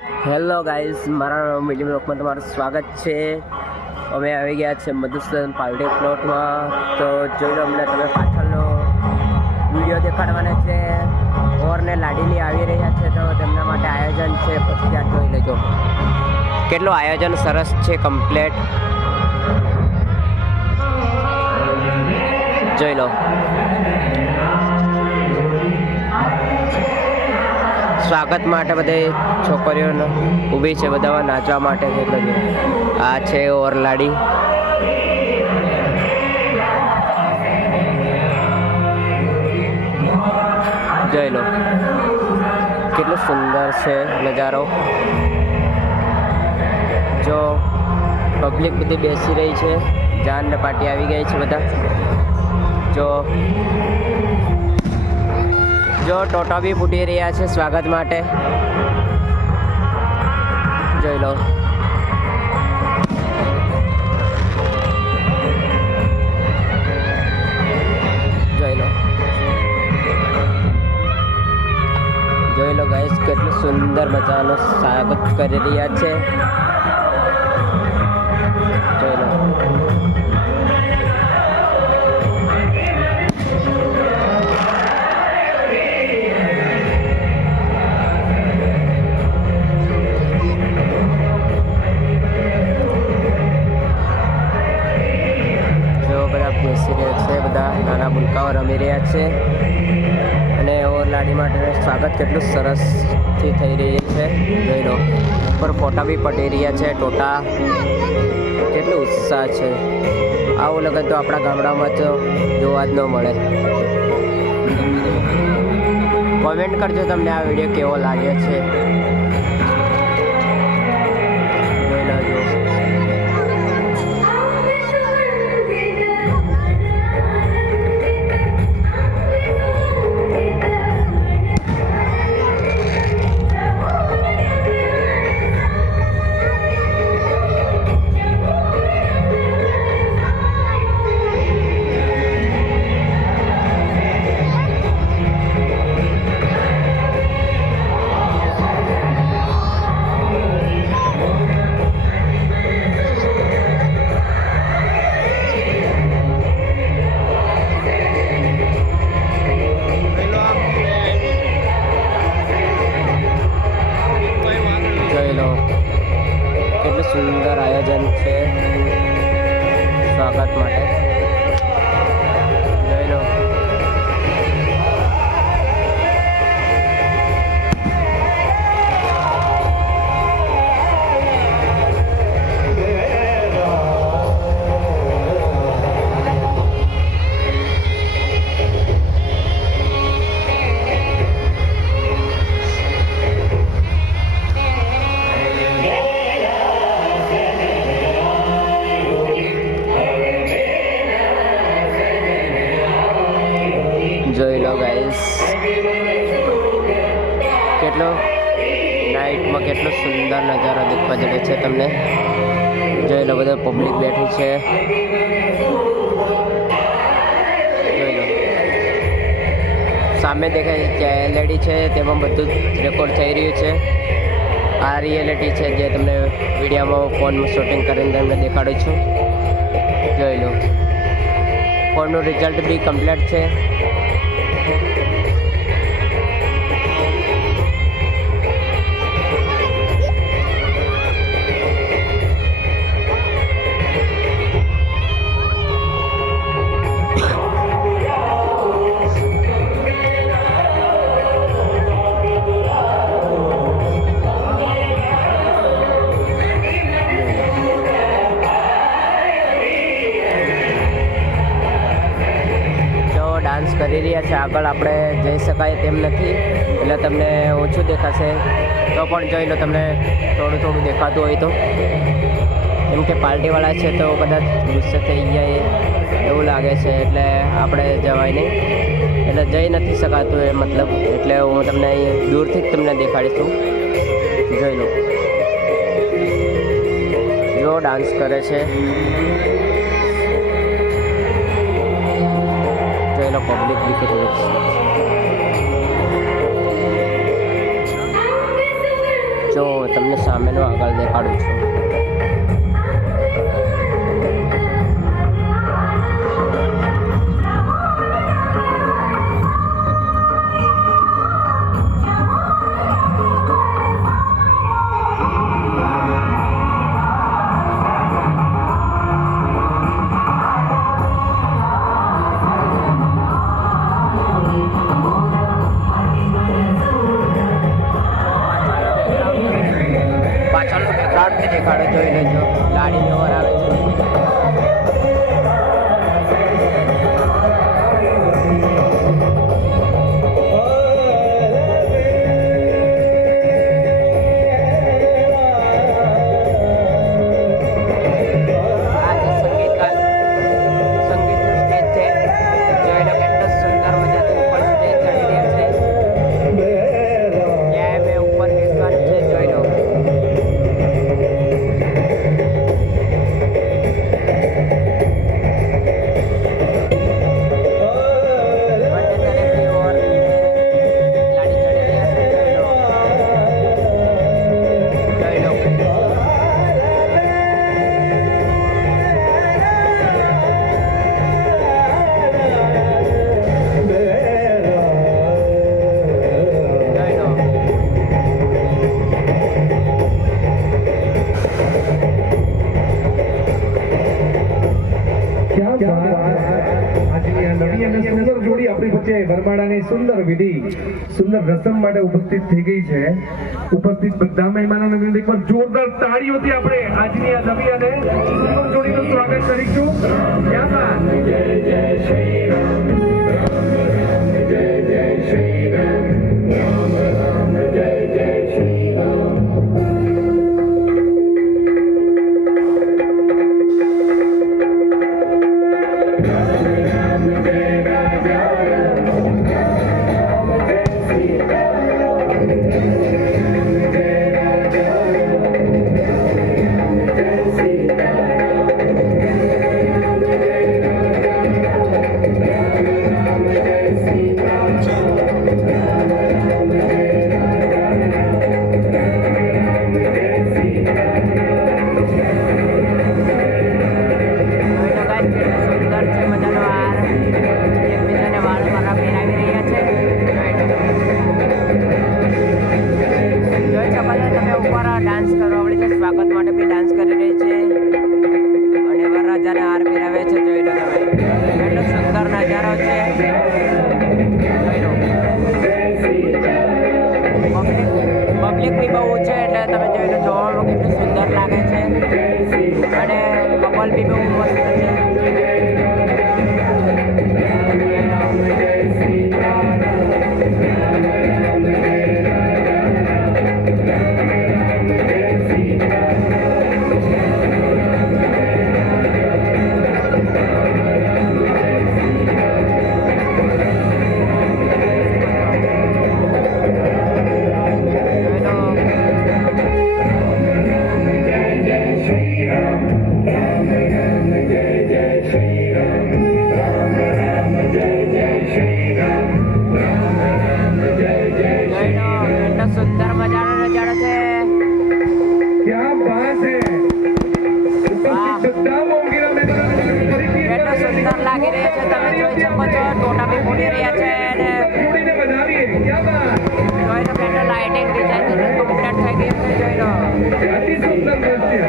Hello guys, મારા નામ medium લોકમાં તમારું સ્વાગત છે. અમે આવી ગયા છે મધુસૂદન પાર્ટી પ્લોટમાં. તો જોઈ લો, અમને તમે પાછળનો વિડીયો દેખાડવાના છે. ઓરને લાડીની આવી રહ્યા છે, તો તેમના માટે આયોજન છે. પછી આ જોઈ લેજો કેટલું આયોજન સરસ છે, કમ્પ્લેટ જોઈ લો. સ્વાગત માટે બધે છોકરીઓ ઊભી છે, બધા નાચવા માટે. આ છે ઓરલાડી. જોઈ લો કેટલું સુંદર છે નજારો. જો પબ્લિક બધી બેસી રહી છે, જાન ને પાર્ટી આવી ગઈ છે બધા. જો ટોટા બી ફૂટી રહ્યા છે સ્વાગત માટે. જોઈ લો જોઈ લો ગાઈસ, કેટલું સુંદર મજાનું સ્વાગત કરી રહ્યા છે. જોઈ લો બેસી રહ્યા છે, બધા નાના ભૂલકાઓ રમી રહ્યા છે. અને ઓરલાડી માટે સ્વાગત કેટલું સરસથી થઈ રહ્યું છે. જોઈ લો ઉપર ફોટા બી પડી રહ્યા છે. ટોટા કેટલું ઉત્સાહ છે. આવું લગન તો આપણા ગામડામાં તો જોવા જ ન મળે. કોમેન્ટ કરજો તમને આ વિડીયો કેવો લાગ્યો છે. જોઈ લેજો. કેટલું સુંદર આયોજન છે સ્વાગત માટે. જોઈ લો જોઈ લો ગાઈસ, કેટલો નાઇટમાં કેટલો સુંદર નજારો દેખવા જડે છે તમને. જોઈ લો બધા પબ્લિક બેઠી છે. જોઈ લો સામે દેખાય છે LED છે, તેમાં બધું જ રેકોર્ડ થઈ રહ્યું છે. આ રિયાલિટી છે જે તમને વિડીયોમાં ફોનમાં શૂટિંગ કરીને તમને દેખાડું છું. જોઈ લો ફોનનું રિઝલ્ટ બી કમ્પ્લીટ છે. ડાન્સ કરી રહ્યા છે. આગળ આપણે જઈ શકાય તેમ નથી, એટલે તમને ઓછું દેખાશે. તો પણ જોઈ લો, તમને થોડું થોડું દેખાતું હોય તો. કેમ કે પાર્ટીવાળા છે તો કદાચ ગુસ્સે થઈ જાય એવું લાગે છે, એટલે આપણે જવાય નહીં. એટલે જઈ નથી શકાતું એ મતલબ. એટલે હું તમને અહીં દૂરથી જ તમને દેખાડીશું. જોઈ લો જો ડાન્સ કરે છે. પબ્લિક બી કેટલું જો તમને સામેનો આગળ દેખાડું છું. પાછળનો બેકગ્રાઉન્ડ બી દેખાડો, જોઈ લેજો. ગાડી ને ઓવર આવે છે. વરમાળાની સુંદર વિધિ, સુંદર રસમ માટે ઉપસ્થિત થઈ ગઈ છે. ઉપસ્થિત બધા મહેમાનોને વિનંતી, એકવાર જોરદાર તાળીઓથી આપણે આજની આ નવી અને સુંદર જોડીનું સ્વાગત કરીશું. ક્યાં બાત. જય જય શ્રી રામ, જય જય શ્રી રામ, રામ રામ જય જય શ્રી રામ. ડાન્સ કરવા વાળી છે, સ્વાગત માટે બી ડાન્સ કરી રહી છે અને વરરાજાને હાર પહેરાવે છે. જોઈ લો તમે, એટલો સુંદર નજારો છે. જોઈ લો, પબ્લિક બી બહુ છે એટલે તમે જોઈ લો, જોવામાં કેટલું સુંદર લાગે છે અને કપલ બી બહુ મસ્ત છે. સુંદર મજાનો નજારો છે. क्या बात है. કેટલો સુંદર લાગી રહ્યો છે. તમે જોઈ શકો છો, ટોટા બી ફૂટી રહ્યા છે અને જોઈ લો કેટલો લાઇટિંગ ડિઝાઇન કમ્પ્લીટ થઈ ગઈ છે. જોઈ લો, અતિ સુંદર દ્રશ્ય.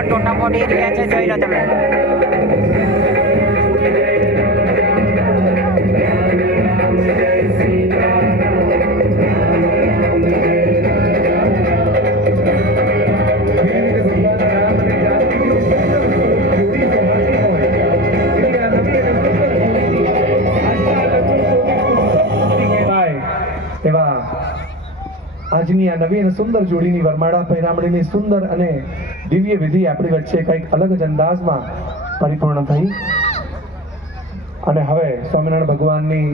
ટોટા ફોડી રહ્યા છે. જોઈ લો તમે. આજની આ નવી અને સુંદર જોડીની વરમાળા પહેરામણીની સુંદર અને દિવ્ય વિધિ આપણી વચ્ચે કંઈક અલગ જ અંદાજમાં પરિપૂર્ણ થઈ અને હવે સ્વામિનારાયણ ભગવાનની